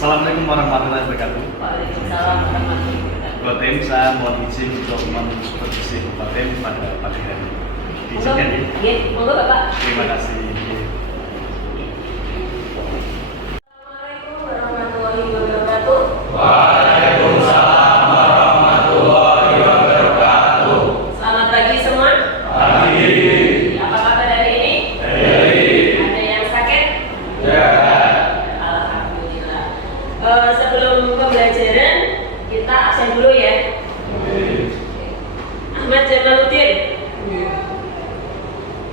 Assalamualaikum warahmatullahi wabarakatuh. Waalaikumsalam warahmatullahi wabarakatuh. Ketua tim, saya mohon izin untuk mensupervisi Ketua tim pada pagi hari ini. Diizinkan ya? Iya, monggo Bapak. Terima kasih. Assalamualaikum warahmatullahi wabarakatuh. Waalaikumsalam warahmatullahi wabarakatuh. Selamat pagi semua. Pagi. Apa kabar hari ini? Baik. Ada yang sakit? Ya. Alhamdulillah. Sebelum pembelajaran kita absen dulu ya. Ahmad Jamaluddin,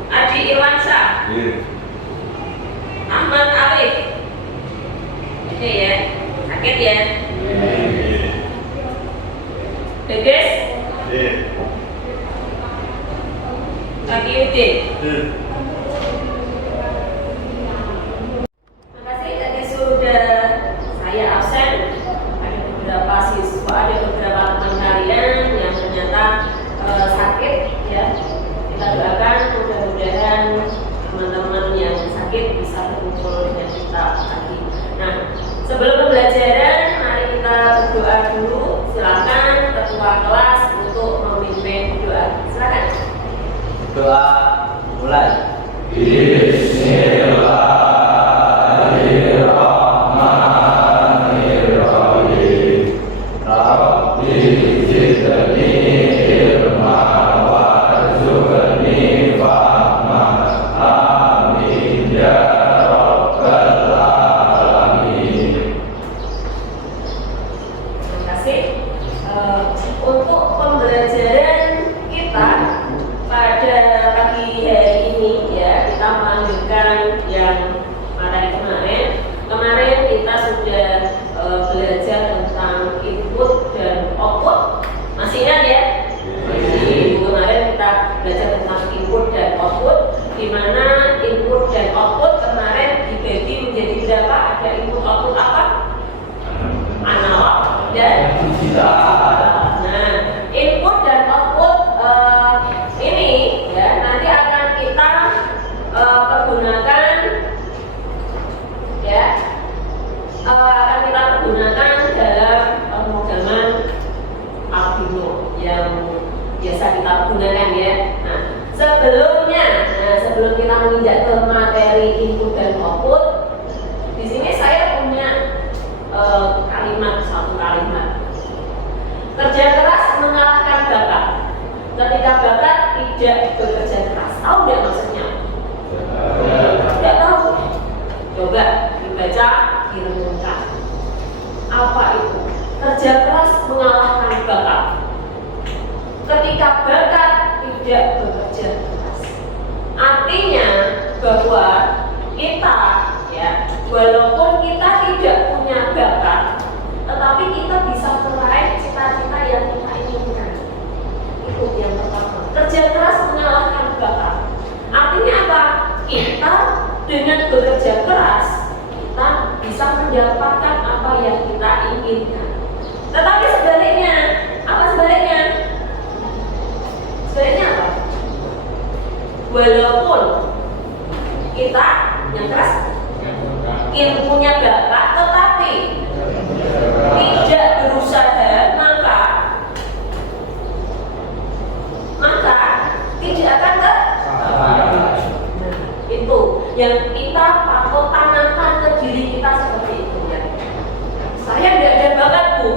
Adi Irwansyah, Ahmad Arif. Oke ya, sakit ya. Geges, Kaki Udin. Terima kasih tadi sudah saya absen. Ada beberapa siswa, ada beberapa teman kalian yang ternyata sakit ya. Kita doakan mudah-mudahan teman-teman yang sakit bisa berkumpul dengan kita lagi. Nah, sebelum pembelajaran, mari kita berdoa dulu. Silakan ketua kelas untuk memimpin doa. Silakan. Doa mulai. Bismillahirrahmanirrahim. Rabbi zidni ilma warzuqni fahma. Amin ya rabbal alamin. Terima kasih. Untuk pembelajaran kita pada pagi hari ini ya, kita melanjutkan yang materi kemarin. Kemarin kita sudah belajar tentang input dan output. Masih ingat ya? Masih. Kemarin kita belajar tentang input dan output, di mana input dan output kemarin dibagi menjadi berapa? Ada input output apa? Analog dan digital. Nah, input dan output ini ya nanti akan kita pergunakan ya, akan kita pergunakan dalam pemrograman Arduino yang biasa kita gunakan ya. Nah, sebelum kita menginjak ke materi input dan output, di sini saya punya satu kalimat. Kerja keras mengalahkan bakat. Ketika bakat tidak bekerja keras. Tahu nggak maksudnya? Tidak tahu. Coba dibaca, direnungkan. Apa itu? Kerja keras mengalahkan bakat. Ketika bakat tidak bekerja keras. Artinya bahwa kita ya, walaupun kita tidak punya bakat, tetapi kita bisa meraih cita-cita yang kita inginkan. Itu yang pertama. Kerja keras mengalahkan bakat. Artinya apa? Kita dengan bekerja keras, kita bisa mendapatkan apa yang kita inginkan. Tetapi sebaliknya, apa sebaliknya? Sebaliknya apa? Walaupun kita yang keras, ilmunya bakat, tetapi tidak berusaha, maka tidak akan itu yang kita patut tanamkan ke diri kita seperti itu ya. Saya tidak ada bakat Bu,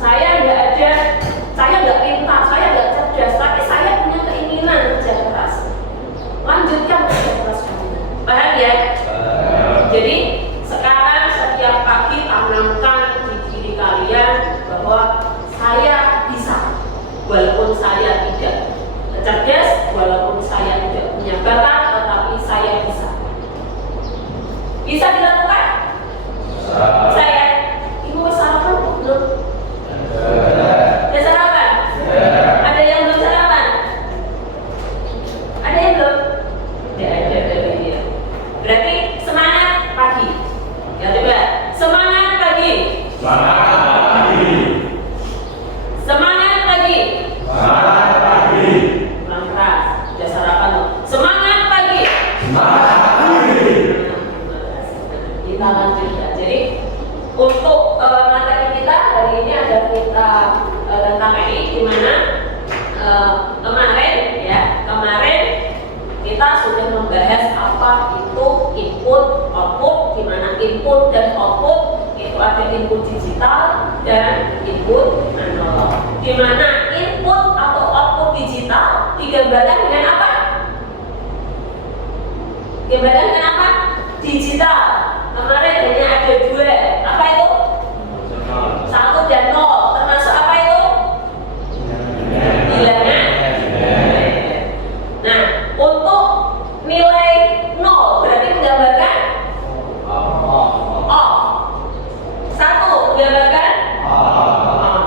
saya nggak pintar, saya nggak cerdas, tapi saya punya keinginan kerja keras. Lanjutkan kerja keras kamu. Paham ya? Jadi sekarang setiap pagi tanamkan di diri kalian bahwa saya bisa, walaupun saya tidak cerdas, walaupun saya tidak punya bakat, tetapi saya bisa. Bisa dilakukan? Saya, ibu sarapan belum? Udah sarapan? Ada yang belum sarapan? Ada yang belum? Tidak ada ya. Berarti semangat pagi. Ya coba, semangat pagi. Semangat pagi. Semangat pagi. Semangat pagi. Kurang keras. Sudah sarapan loh. Semangat pagi. Semangat pagi. Kita lanjutkan. Jadi untuk materi kita hari ini ada kita tentang PI, di mana kemarin kita sudah membahas apa itu input output, di mana input dan output itu ada input digital dan input analog. Di mana input atau output digital digambarkan dengan apa? Digambarkan dengan apa? Digital. Kemarin hanya ada dua. Apa itu? 1 dan 0. Termasuk apa itu? Bilangan. Nah, untuk nilai 0 berarti menggambarkan off. 1 menggambarkan on.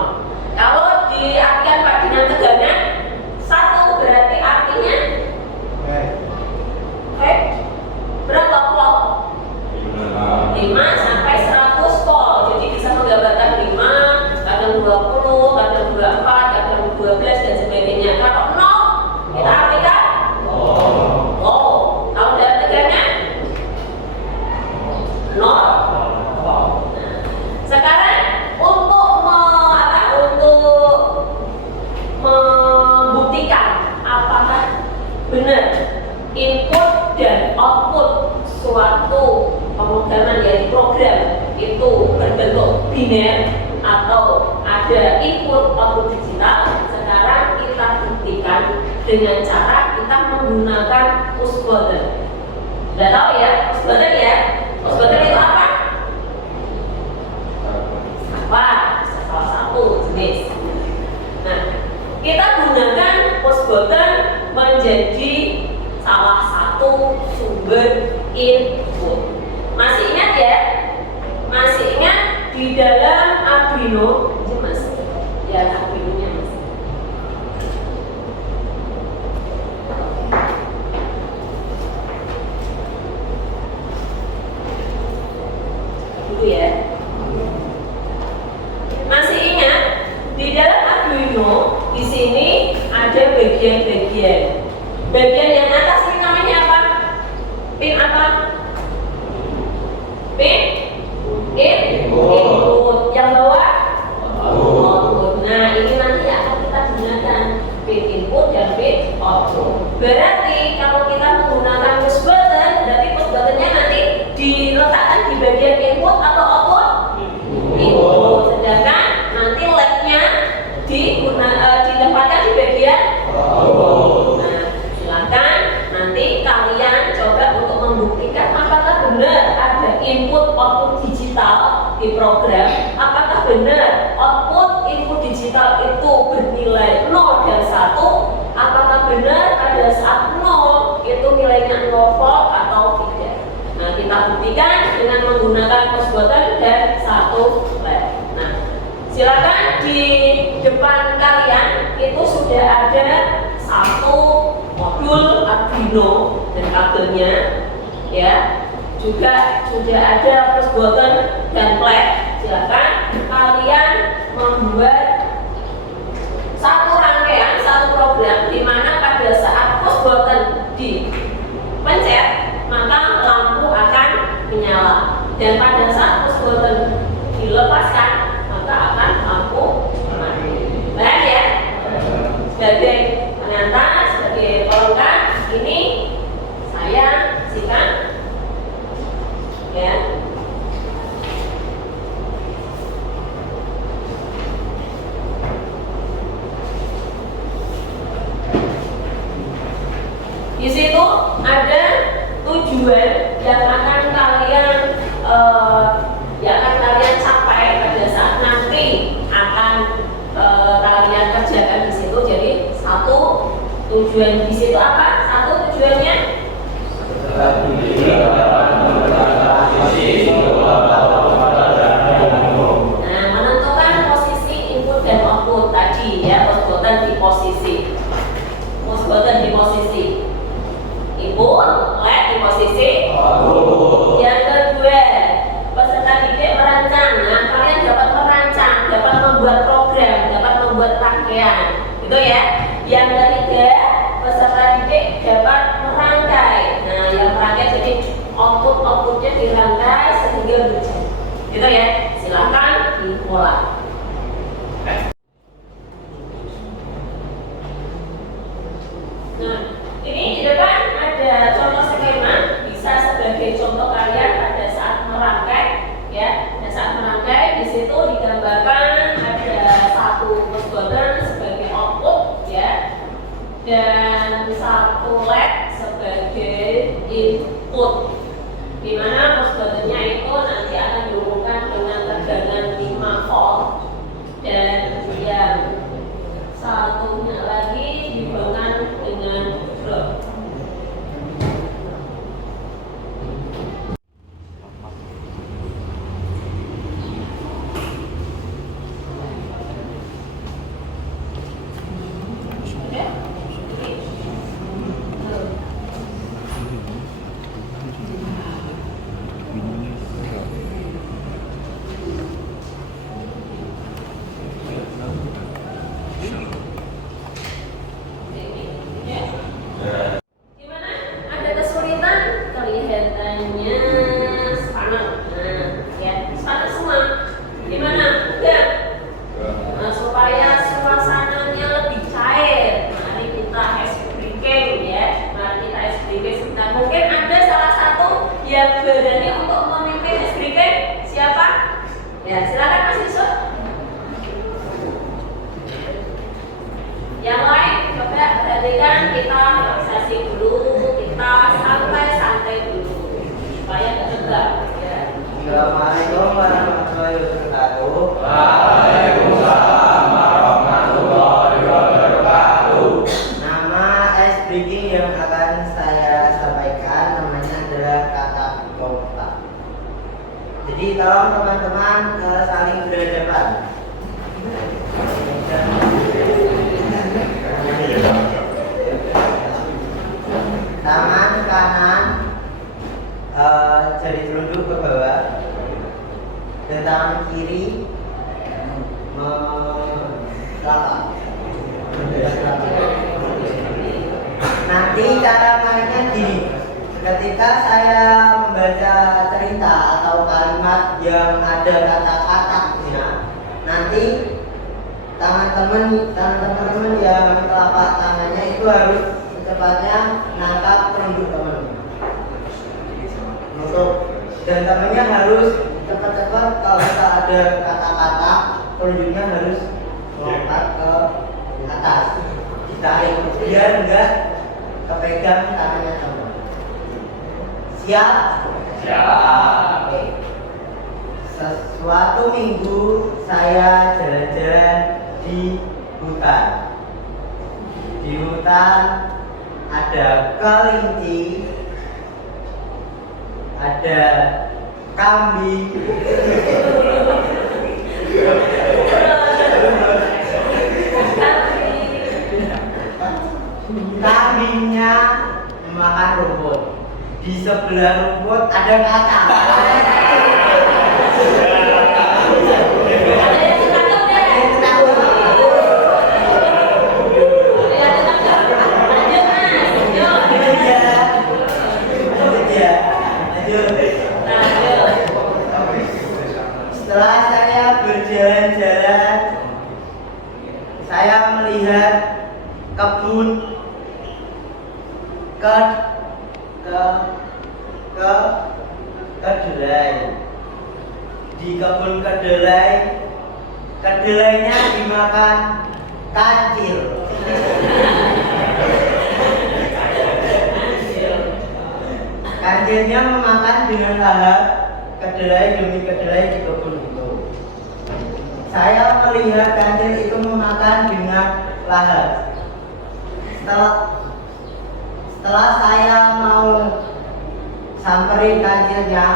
Kalau diartikan dengan tegangan 1 berarti artinya berapa volt? 5 sampai 100 volt. Jadi bisa menggambarkan 5, kadang 20, kadang 24, kadang 12 dan sebagainya. Kalau 0 kita artikan kalau dalam tegangan 0. Nah, sekarang untuk membuktikan apakah benar input dan output suatu pemrograman dari program itu berbentuk biner atau ada input output digital, sekarang kita buktikan dengan cara kita menggunakan push button. Sudah tahu ya push button ya? Push button itu apa? Salah satu jenis. Nah, kita gunakan push button menjadi salah satu sumber input. Masih ingat ya? Masih ingat di dalam Arduino, Mas? Ya, Arduino-nya Mas. Dulu ya. Masih ingat di dalam Arduino di sini ada bagian-bagian. Bagian yang atas ini namanya apa? Pin apa? Pin input. Yang bawah output. Nah, ini nanti akan kita gunakan pin input dan pin output. Berarti kalau kita menggunakan push button, berarti push buttonnya nanti diletakkan di bagian input atau output? Input. Sedangkan nanti LED-nya ditempatkan di bagian output. Nah, silakan nanti kalian coba untuk membuktikan apakah benar ada input output digital di program, apakah benar output input digital itu bernilai 0 dan 1, apakah benar pada saat 0 itu nilainya 0 volt atau tidak. Nah, kita buktikan dengan menggunakan push button dan 1 LED. Nah, silakan di depan kalian itu sudah ada satu modul Arduino dan kabelnya, ya. Juga sudah ada push button dan flag. Silakan kalian membuat satu rangkaian, satu program di mana pada saat push button dipencet maka lampu akan menyala, dan pada saat push button dilepaskan maka akan lampu mati. Baik ya? Sebagai pengantar, sebagai pelengkap, ini saya sikat ya. Di situ ada tujuan yang akan kalian capai pada saat nanti akan kalian kerjakan di situ. Jadi satu tujuan di situ apa? Satu tujuannya menentukan posisi input dan output tadi ya, push button di posisi input, LED di posisi output. Yang kedua, peserta didik merancang. Nah, kalian dapat merancang, dapat membuat program, dapat membuat rangkaian, gitu ya. Yang ketiga, peserta didik dapat merangkai. Nah, yang merangkai jadi outputnya dirangkai sehingga berjalan, gitu ya. Silakan Mulai. Nah, ini di depan ada contoh skema, bisa sebagai contoh kalian pada saat merangkai, ya. Pada saat merangkai di situ digambarkan ada satu post button sebagai output, ya, dan satu LED sebagai input. Di mana post buttonnya itu nanti akan dihubungkan dengan tegangan 5 volt dan yang satunya lagi dihubungkan dengan ground. Gimana? Ada kesulitan? Kelihatannya sepanak. Nah, ya, sepanak semua. Gimana? Enggak? Nah, supaya suasananya lebih cair, mari kita ice breaking, ya. Mari kita ice breaking sebentar. Mungkin ada salah satu yang berani untuk memimpin ice breaking. Siapa? Ya, silakan Mas Yusuf. Yang lain coba perhatikan, kita relaksasi dulu, kita santai-santai dulu supaya nggak tegang, ya. Assalamualaikum warahmatullahi wabarakatuh. Waalaikumsalam warahmatullahi wabarakatuh. Nama ice breaking yang akan saya sampaikan namanya adalah kata kompak. Jadi tolong teman-teman saling berhadapan. Tangan kanan jari telunjuk ke bawah dan tangan kiri melangkah. Nanti cara mainnya gini. Ketika saya membaca cerita atau kalimat yang ada kata-katanya, nanti tangan teman-teman yang telapak tangannya itu harus secepatnya nangkap telunjuk teman. Dan temannya harus cepat-cepat, kalau bisa ada kata-kata telunjuknya harus melompat ke atas, ditarik biar enggak kepegang tangannya teman. Siap? Siap. Oke. Suatu minggu saya jalan-jalan di hutan. Di hutan ada kelinci, ada kambing, kambingnya memakan rumput. Di sebelah rumput ada kacang. Setelah saya berjalan-jalan, saya melihat kebun kedelai. Di kebun kedelainya dimakan kancil. Kancilnya memakan dengan lahap kedelai demi kedelai di kebun itu. Saya melihat kancil itu memakan dengan lahap. Setelah saya mau samperin kancilnya,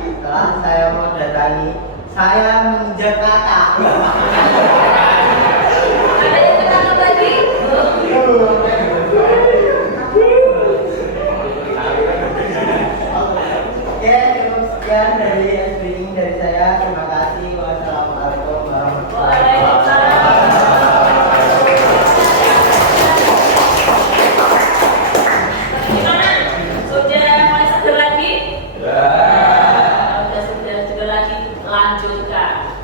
setelah saya mau datangi, saya menginjak kata. Ada yang ketangkap lagi? Oke, cukup sekian dari briefing dari saya. Terima kasih. Wassalamualaikum warahmatullahi wabarakatuh. Gimana? Sudah mulai seger lagi? Ya. Sudah seger lagi. Lanjutkan.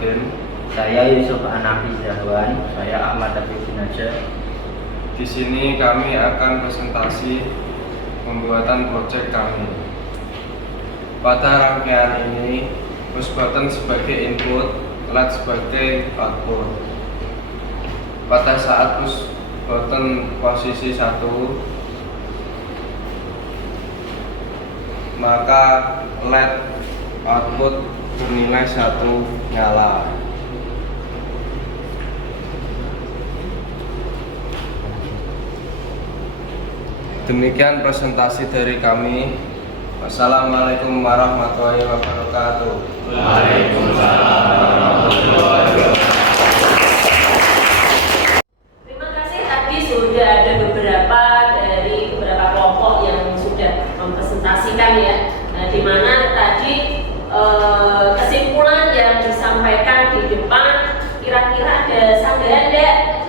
Batin. Saya Yusuf Hanafi Zahwan. Saya Ahmad Habib Najah. Di sini kami akan presentasi pembuatan proyek kami. Pada rangkaian ini, push button sebagai input, LED sebagai output. Pada saat push button posisi 1, maka LED output bernilai 1 nyala. Demikian presentasi dari kami. Wassalamualaikum warahmatullahi wabarakatuh. Waalaikumsalam warahmatullahi wabarakatuh. Terima kasih, tadi sudah ada beberapa dari beberapa kelompok yang sudah mempresentasikan ya. Nah, di mana tadi kesimpulan yang disampaikan di depan kira-kira ada sanggahan enggak?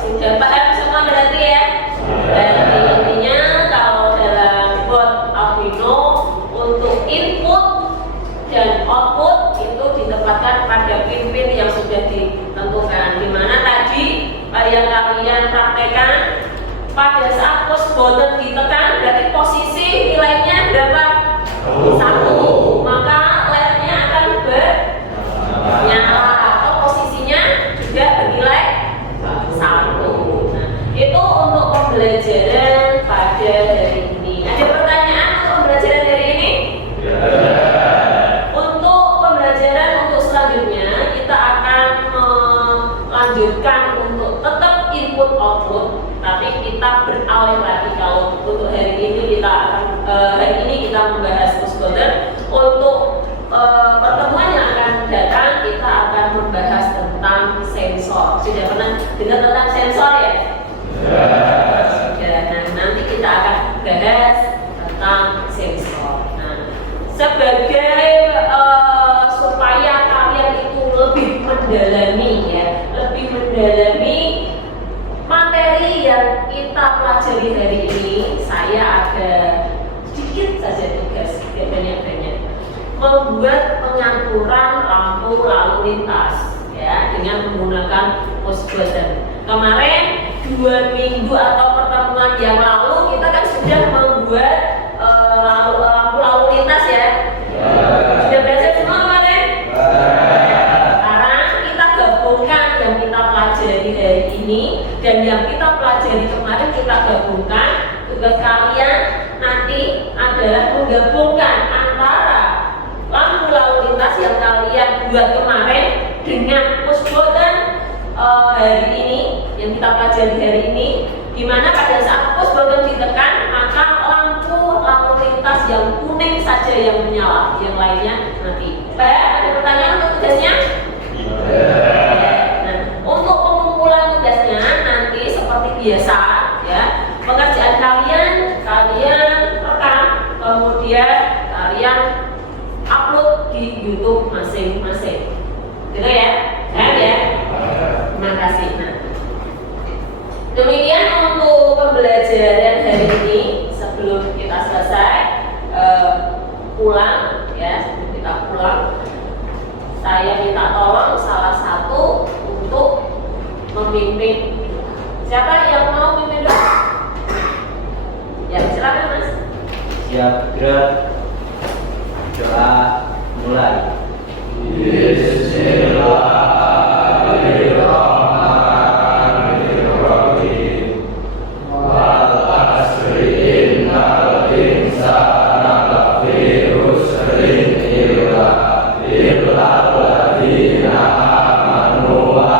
Sudah paham semua berarti ya? Berarti intinya kalau dalam board Arduino untuk input dan output itu ditempatkan pada pin-pin yang sudah ditentukan. Di mana tadi yang kalian praktekkan pada saat push button ditekan berarti posisi nilainya berapa? 1. Maka LED-nya akan bernyala atau posisinya juga bernilai 1. Nah, itu untuk pembelajaran pada hari ini. Ada pertanyaan untuk pembelajaran hari ini? Untuk pembelajaran untuk selanjutnya kita akan melanjutkan untuk tetap input output, tapi kita beralih lagi. Kalau untuk hari ini kita membahas push button. Untuk pertemuan yang akan datang kita akan membahas tentang sensor. Sudah pernah dengar tentang sensor ya? Sudah. Nah, nanti kita akan bahas tentang sensor. Nah, sebagai supaya kalian itu lebih mendalami ya, lebih mendalami materi yang kita pelajari hari ini, saya ada sedikit saja tugas, tidak banyak-banyak, membuat pengaturan lampu lalu lintas ya dengan menggunakan push button. Kemarin 2 minggu atau pertemuan yang lalu kita kan sudah membuat lampu lalu lintas ya. Sudah berhasil semua kemarin? Sekarang kita gabungkan yang kita pelajari hari ini dan yang kita pelajari kemarin, kita gabungkan. Tugas kalian nanti adalah menggabungkan antara lampu lalu lintas yang kalian buat kemarin dengan push button hari ini yang kita pelajari hari ini, di mana pada saat push button ditekan maka lampu lalu lintas yang kuning saja yang menyala, yang lainnya mati. Ada pertanyaan untuk tugasnya? Nah, untuk pengumpulan tugasnya nanti seperti biasa ya, pengerjaan kalian rekam, kemudian kalian upload di YouTube masing-masing. Gitu ya? Ya. Terima kasih. Nah, demikian untuk pembelajaran hari ini. Sebelum kita selesai pulang ya, sebelum kita pulang, saya minta tolong salah satu untuk memimpin. Siapa yang mau pimpin doa? Ya, silakan Mas. Siap, gerak. Doa mulai. Bismillahirrahmanirrahim. Wal asri innal insana lafi khusrin illa alladziina amanu wa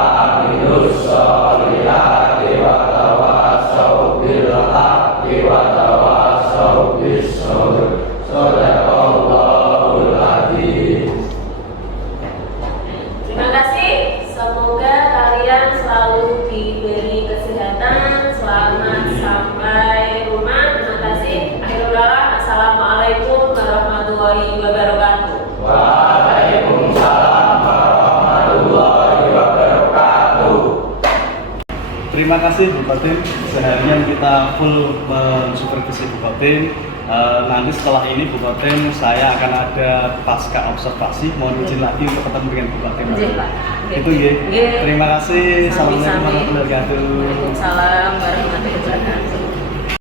amilus sholihati wa tawassaw bil haqqi wa tawassaw bis sabr. Shadaqallahul adzim. Terima kasih. Semoga kalian selalu diberi kesehatan, selamat sampai rumah. Terima kasih. Akhirul kalam. Assalamualaikum warahmatullahi wabarakatuh. Waalaikumsalam warahmatullahi wabarakatuh. Terima kasih Bu Batin. Seharian kita full mensupervisi Bu Batin. Nanti setelah ini Bu Kotem saya akan ada pasca observasi, mohon izin lagi untuk ketemu dengan Bu Kotem. Nggih, Pak. Itu nggih. Nggih. Terima kasih. Assalamualaikum Sami-sami. warahmatullahi wabarakatuh. Waalaikumsalam warahmatullahi wabarakatuh.